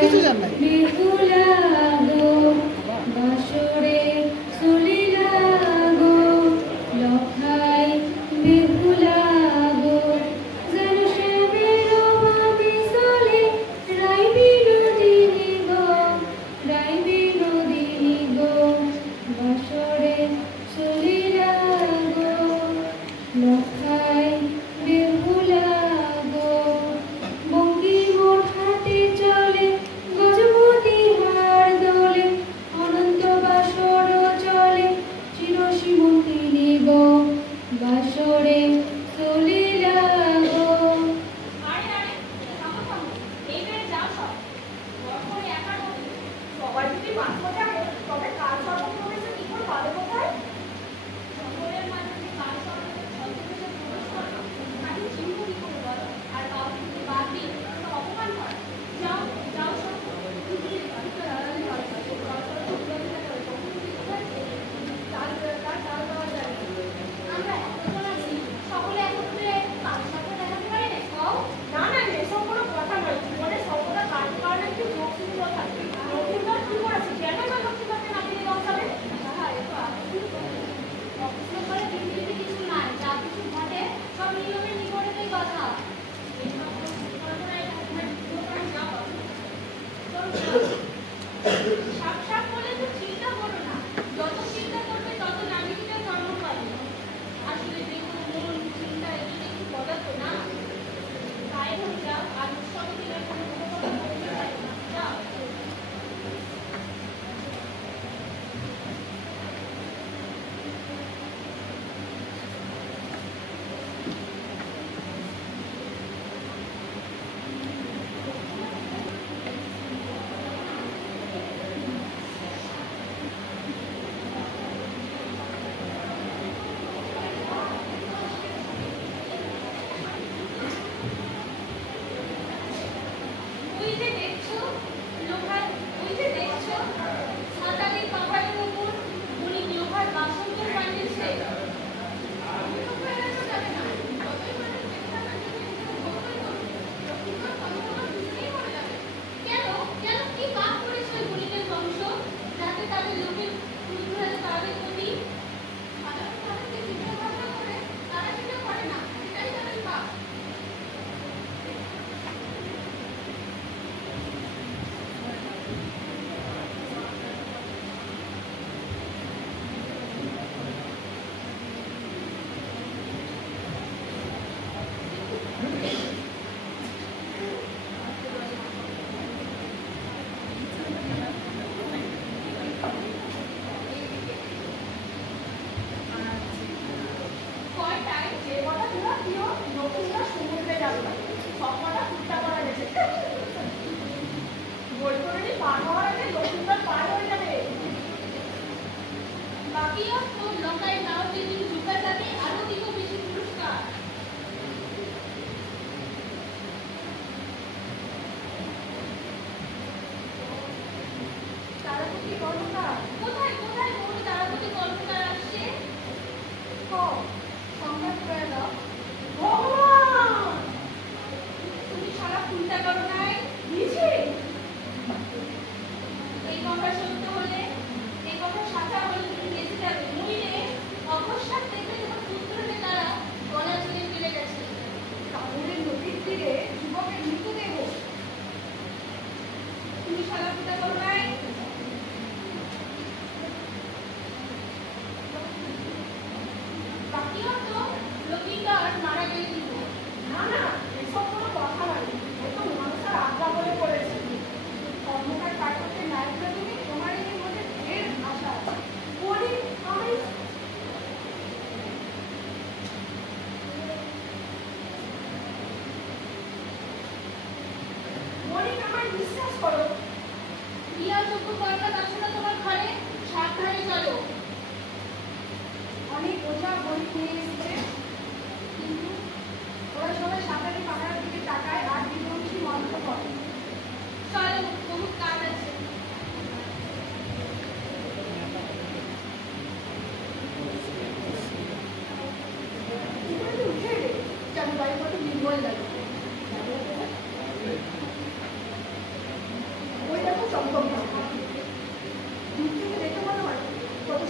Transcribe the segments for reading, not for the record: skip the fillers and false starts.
কিছু জান নাই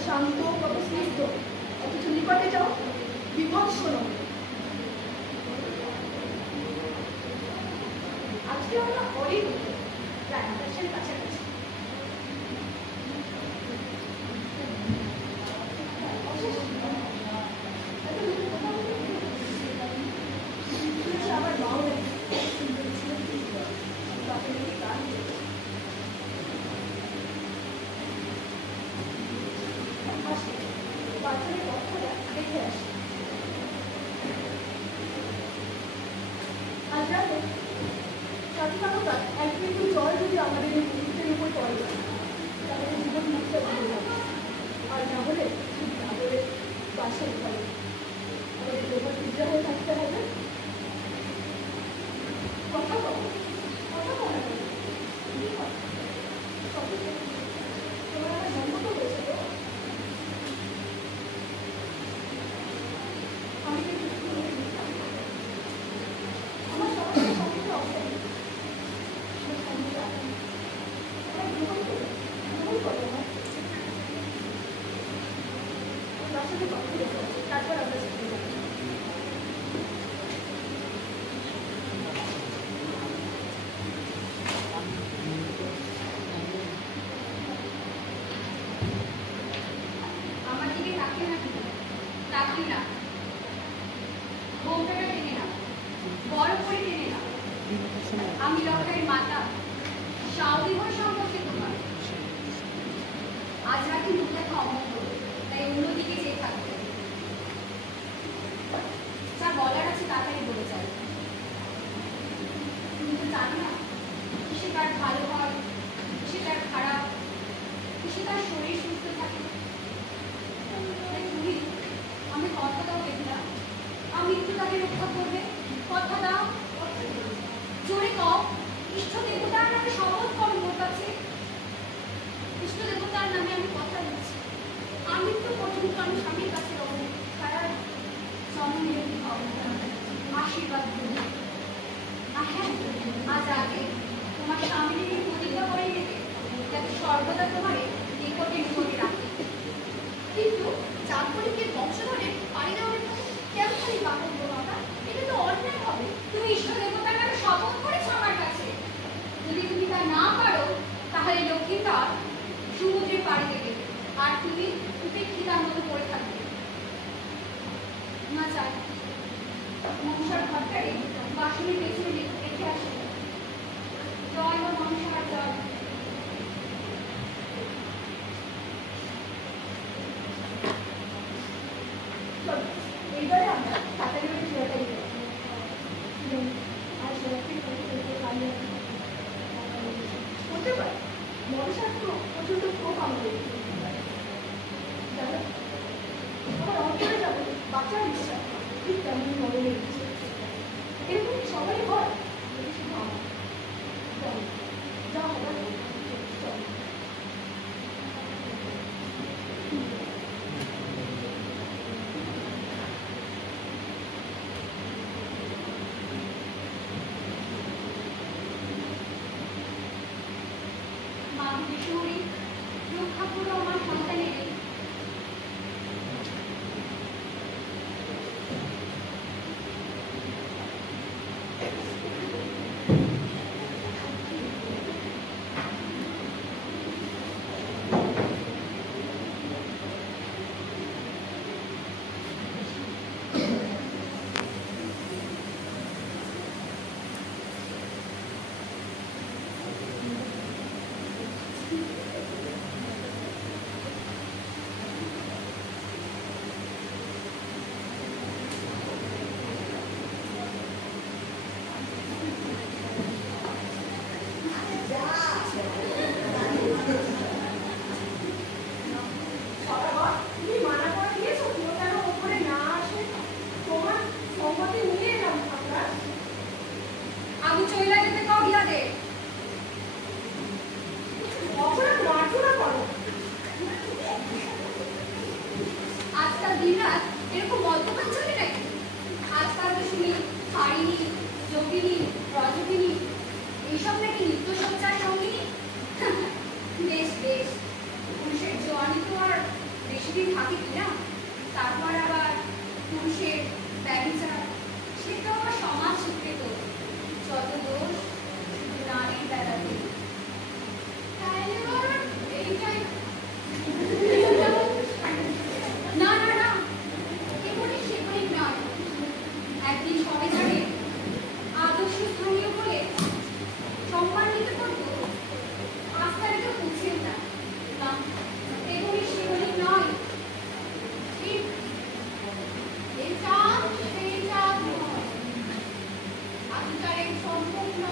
শান্ত, কত স্নিগ্ধ, অথচ নিকটে যাও বিভৎস নয়। আজকে আমরা অনেক প্রায় আকাশের কাছাকাছি। আবার মাও বাজারের লক্ষ্যটা দেখে আসি। আজ রাতে স্বাধীনতা এক বিন্দু জল যদি আমাদের এই মুহূর্তের উপর পড়ে তাহলে জীবন মুক্ত হয়ে যাবে, আর না হলে আমাদের বাসের ফলে আমাদের প্রভাব বিদ্রোহ থাকতে হবে। কথা বলো, কথা বলা যাবে তোমার আমার সম্মত হয়েছে তো? আমি কিন্তু আমার সবার সম্মত অবশ্যই তারপর আমরা শিখতে যাবো। আমার দিকে তাকিয়ে না, তাকিয়ে না, ঘোমটাটা টেনে না, বড় করে টেনে না। আমি লক্ষের মাতা, সাউদি ভয় সম্পর্কে তোমার আজ রাতে মুখে অমঙ্গ, তাই অন্যদিকে চেয়ে থাকবে। যা বলার আছে তাড়াতাড়ি বলে যাবে। তুমি তো জানো না কিসে তার ভালো হয়, কিসে তার খারাপ, কিসে তার শরীর সুস্থ থাকে। তাই তুমি আমি কথা দাও দেখলাম, আমি একটু তাকে রক্ষা করবে। কথা দাও, জোরে কও। ইষ্ট দেবতার নামে শপথ করো মোর কাছে। ইষ্ট দেবতার নামে আমি কথা দিচ্ছি, আমি তো পর্যন্ত আমি স্বামীর কাছে রব, তারা জন্মের আশীর্বাদ দেবে। আর হ্যাঁ, আজ আগে তোমার স্বামীর প্রতিজ্ঞা করে নেবে যাতে সর্বদা তোমার নিকটে নিকটে রাখে। কিন্তু চাকরিকের বংশধরের পাড়ি দেওয়ার কেন খালি বাপন বাবা? এটা তো অন্যায় হবে। তুমি ইষ্ট দেবতার নামে শপথ করেছো আমার কাছে, যদি তুমি তা না পারো তাহলে লক্ষ্মীটা সমুদ্রে পাড়ি দেবে আর তুমি উপেক্ষিতার মতো পড়ে থাকবে। না চাই মনসার ঘরটারে বাসনের পেছনে রেখে আসে, জয় ও মনসার জয়। এইবারে আমরা তাড়াতাড়ি করে ছেলেটাই আর সেটাকে হতে পারে মনসার তো প্রচন্ড ক্ষোভ আমাদের। আমার অন্তরে যাবে বাচ্চার ইচ্ছা, ঠিক তেমন মনের ইচ্ছে। এরকম সবাই হয়, শুধু আমার যা হবার চল। মা বিষ্ণুরী রক্ষা করো আমার সন্তানের।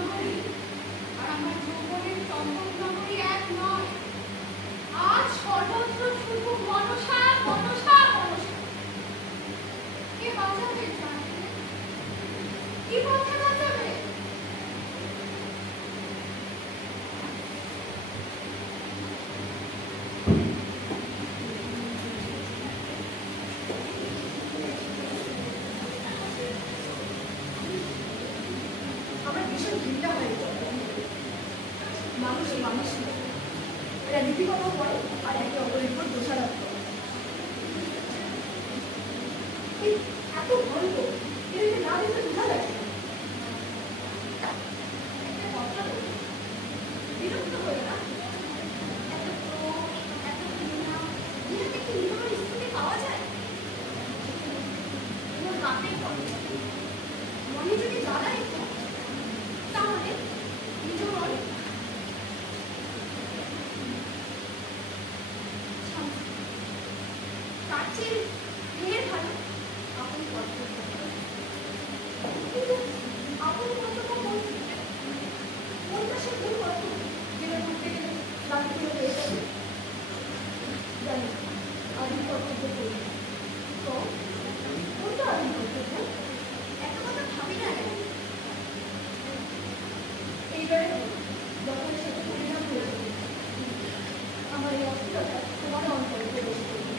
নগরী আর আমার যৌবনের চম্পক নগরী এক নয়। আজ সর্বত্র শুধু মনসা মনসা মনসা। কে বাঁচাবে জানবে? কি পথে বাঁচাবে? আমার ভীষণ ঘৃণা হয় মানুষই মানুষ এরা নীতিকতা করে আর একে অপরের উপর দোষারোপ করে। এত গল্প এদেরকে না দেখতে বোঝা লাগে একটা কথা বলি, বিরক্ত হয়ে না। এত ক্রোধ, এত ঘৃণা, এটাতে কি নির্মল স্থিতি পাওয়া যায়? ওর বাপের কথা মনে যদি জ্বালায় তো, তাহলে নিজ মনে তার চেয়ে ঢের ভালো আপন কর্তব্য। কিন্তু আপন কর্তব্য কোনটা সে ভুল কর্তব্য যেটা করতে গেলে রাখতে হয়ে যাবে জানি আদিম কর্তব্য করি তো কোনটা আদিম কর্তব্য এত কথা ভাবি না কেন? এইবারে যখন সাথে পরিণাম হয়েছে আমার এই অস্থিরতা তোমার অন্তরে প্রবেশ করবে।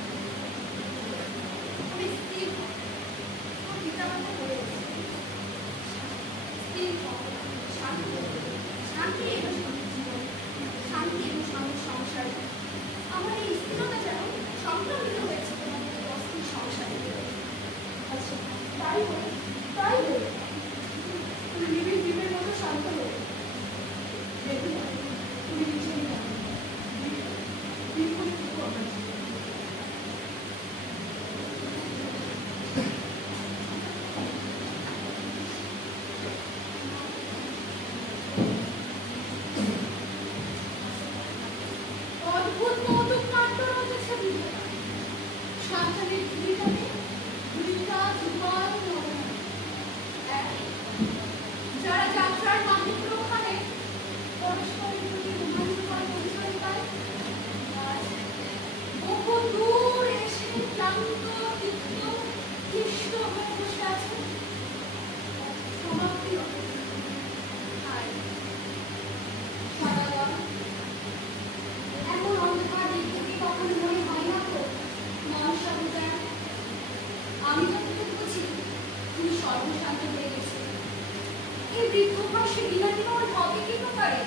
আমি স্থির হব, আমার পিতামাতা বলে গেছে, স্থির হব, শান্ত হব, শান্তি এলো স্বামীর জীবন, শান্তি এলো স্বামীর সংসারে। আমার এই স্থিরতা যেন সংক্রমিত হয়েছে তোমাদের এই অস্থির সংসারে। আচ্ছা তাই হোক তাই হোক তুমি নিবিড় দ্বীপের মতো শান্ত হোক। দেখুন তুমি কিছুই না বিপরীত আমার অদ্ভুত কৌতুক নাট্য রচেছে বিধাতা। সন্তানের জীবিকাকে দুইটা জীবন নয়। এক, যারা যাত্রার মাহেন্দ্রখানে পরস্পরের প্রতি রোমাঞ্চকর পরিচয় পায়, আর বহু দূর এসে ক্লান্ত তিক্ত ক্লিষ্ট হয়ে বসে আছে সমাপ্তি অপেক্ষা। আর সারাগণ এমন অন্ধকার দেখতে কি কখনো মনে হয় না তো মনসা পূজায়? আমি যতটুকু বুঝি তুমি সর্বশান্ত হয়ে গেছো। এই বৃদ্ধ বয়সে বিনাটি তোমার হবে কি প্রকারে?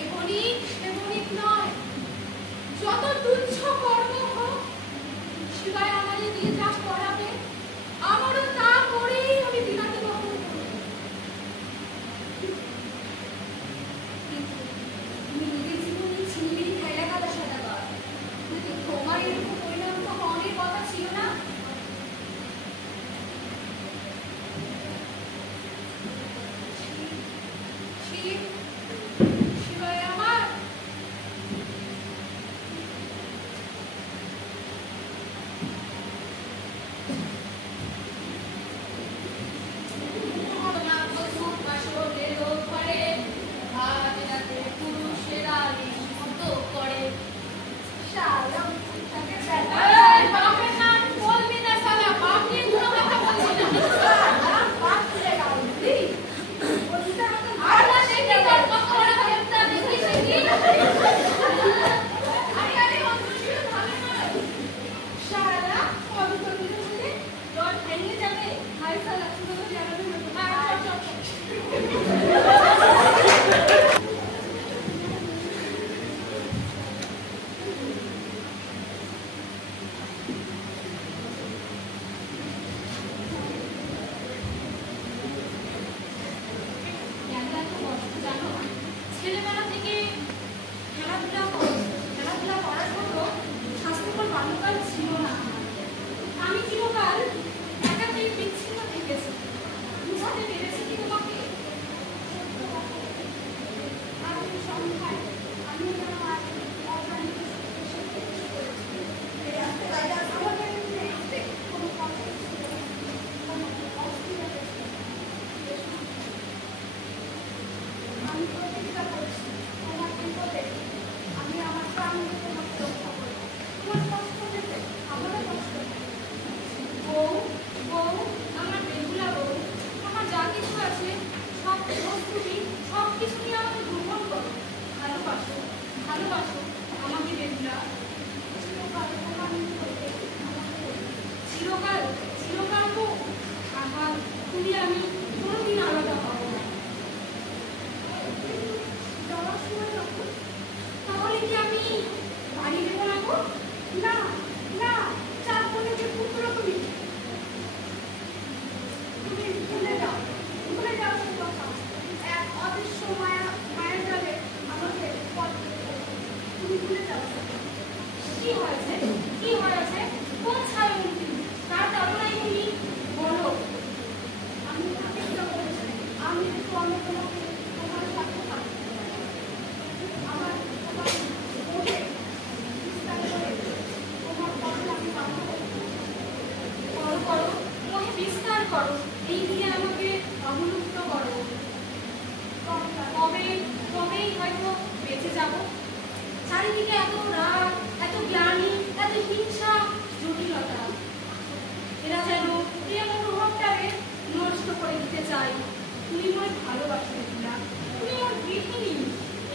এ বণিক নয়, যত তুচ্ছ কর্ম হোক, শিবায় আমাদের দিয়ে যা করাবে আমারও তা করেই আমি বিনাটি বহন করব। কিন্তু তুমি নিজের জীবনে ছিনিমিনি খেলা কাটা সাদা পাও, কিন্তু তোমার এরকম পরিণাম তো হওয়ার কথা ছিল না। শিব, শিবায় আমার তাহলেই হয়তো বেঁচে যাব। চারিদিকে এত রাগ, এত জ্ঞানী, এত হিংসা, জটিলতা। এরা যেন প্রেম অনুভবটাকে নষ্ট করে দিতে চায়। তুমি মনে ভালোবাসবে না, তুমি আমার গৃহিণী,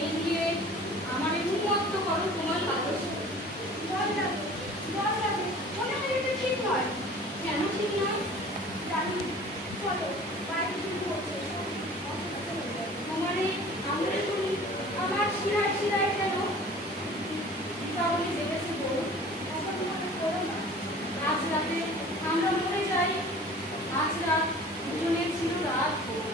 এই দিয়ে আমার উন্মত্ত করো তোমার লালস। ভয় লাগে, ভয় লাগে, মনে হয় এটা ঠিক নয়। কেন ঠিক নয়? জানি, চলো বাইরে শুরু হচ্ছে। মানে আমরা শুনি আমার শিরায় শিরায় কেন? তাহলে জেগেছে বলুন, এখন মনে করো না। আজ রাতে আমরা মরে যাই। আজ রাত দুজনের ছিল রাত ভোর।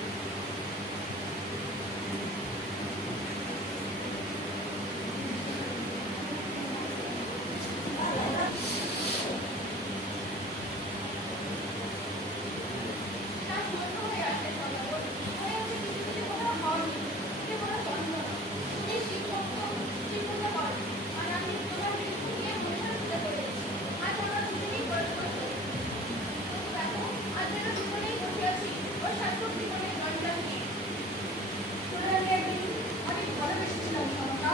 তার মনে হয়ে আসে চলাবল, মনে হচ্ছে কিছু কিছু কোথাও হয়নি, কে বড় চন্দ্র। তুমি শিক্ষক তো শিক্ষকতা কর, আর আমি তোমার নিয়ে পরীক্ষা দিতে পেরেছি। আর তোমরা দুজনেই পরস্পর চলেছি। দেখো, আজ যেন দুজনেই বসে আছি ওই সার্থক জীবনের দরজা নিয়ে। তোরা আমি একদিন অনেক ভালোবেসেছিলাম সমতা।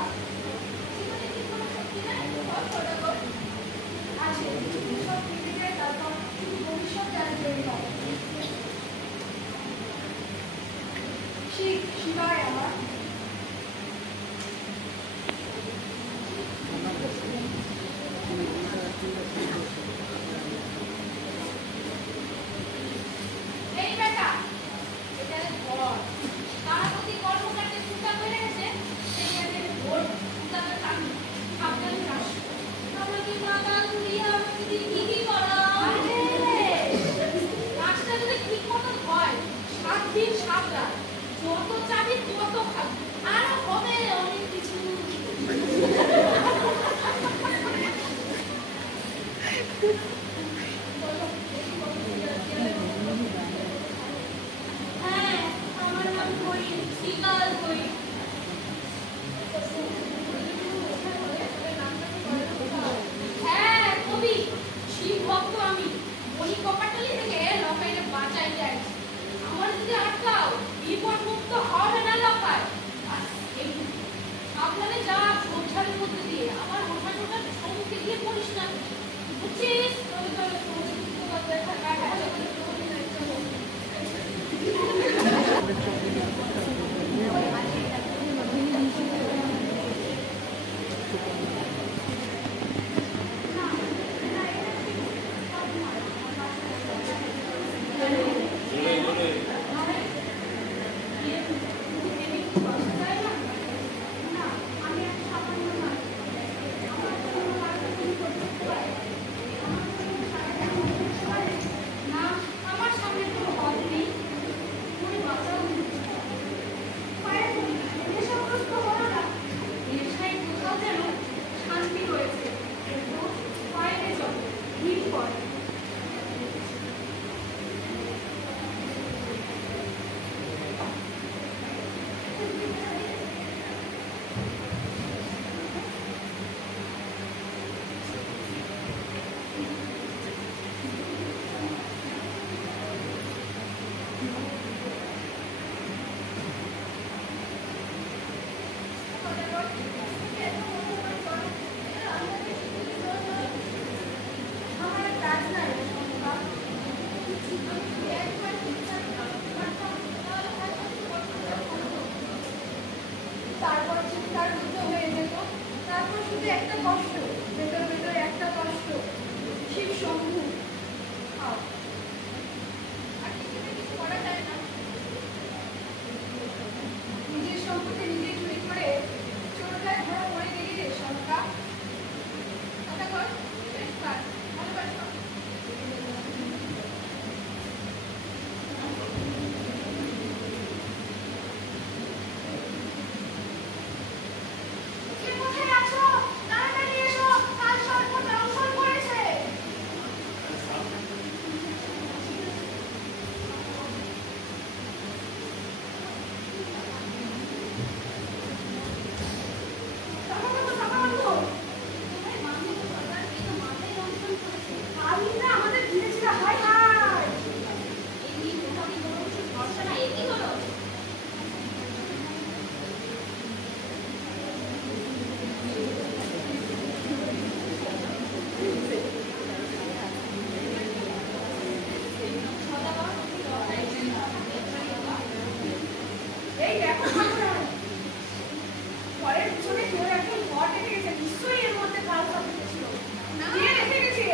জীবনে কি কোনো শক্তি নাই বল সদাগর? আছে, সব কেটে যায়, তারপর শুধু ভবিষ্যৎ জানা তৈরি হবে। শিবায় আমার এই বেটা, এটা ঘর। তারা প্রতি কর্মকাণ্ডে সুতা বেড়ে গেছে, সেই কাজে ভোর সুতাটা টানি। সাবধানে রাখ। আমাকে বাবা ঘুরিয়ে আমাকে দিয়ে কি করা? কাজটা যদি ঠিক মতন হয়, 7 দিন 7 রাত, যত চাবি তত খাবি। আরো হবে অনেক কিছু। হ্যাঁ, আমার নাম কই, শ্রীকাল কই। হ্যাঁ, কবি, শিব ভক্ত আমি। বলি কপাটলি থেকে লকাইলে বাঁচাই যাই। আমার যদি আটকাও, বিপদ মুক্ত হবে না লকায়। আপনাদের যা ঝোপঝাড়ের মধ্যে দিয়ে আমার ওঠা টোটার সম্মুখে গিয়ে পড়িস না, বুঝছিস? না, দেখো ঠাকুর, ঘরের পিছনে কেউ একজন ঘর রেখে গেছে, নিশ্চয়ই এর মধ্যে কাল সাথে ছিল। কে রেখে গেছে?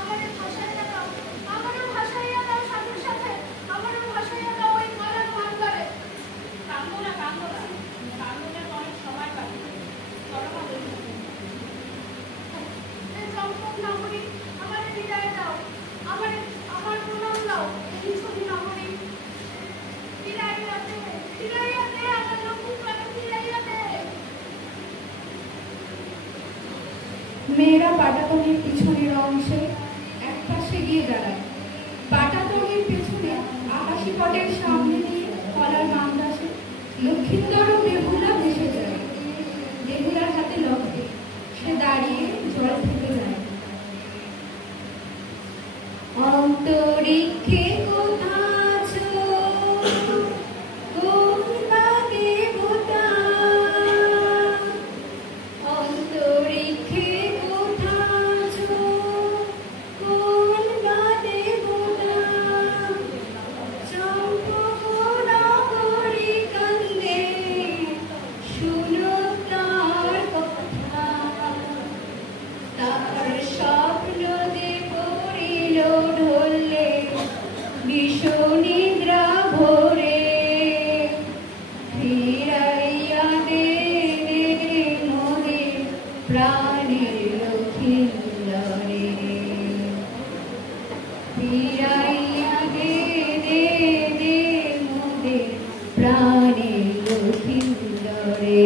আমাদের ভাষাইয়া দাও, আমারও ভাষাইয়া দাও সাথে সাথে, আমারও ভাষাইয়া দাও ওই মালার ভান্ডারে। কান্দো না, কান্দো না, কান্দো না, অনেক সময় পাবে। চম্পক নামরি, আমাদের বিদায় দাও, আমার প্রণাম দাও, এই ছবি নামরি। ফিরাইয়া দে, ফিরাইয়া দে, আমার লক্ষ্মীকে ফিরাইয়া দে। মেয়েরা পাটাতনের পিছনের অংশে এক পাশে গিয়ে দাঁড়ায়। পাটাতনের পেছনে আকাশী পটের সামনে দিয়ে কলার মান্দাসে লক্ষিন্দর ও বেহুলা ভেসে যায়। বেহুলার হাতে লক্ষ্মী, সে দাঁড়িয়ে জল থেকে যায়। অন্তরিক্ষে কোথা আছো, কোন বা দেবতা? অন্তরিক্ষে কোথা আছো, কোন বা দেবতা? চম্পক নগরী কান্দে, শুনো তার কথা। তার স্বপ্ন যে পড়িল ঢলে, বিষনিদ্রা ভরে। ফিরাইয়া দে রে মোদের প্রাণের লক্ষিন্দরে। ফিরাইয়া দে মোদের প্রাণের লক্ষিন্দরে।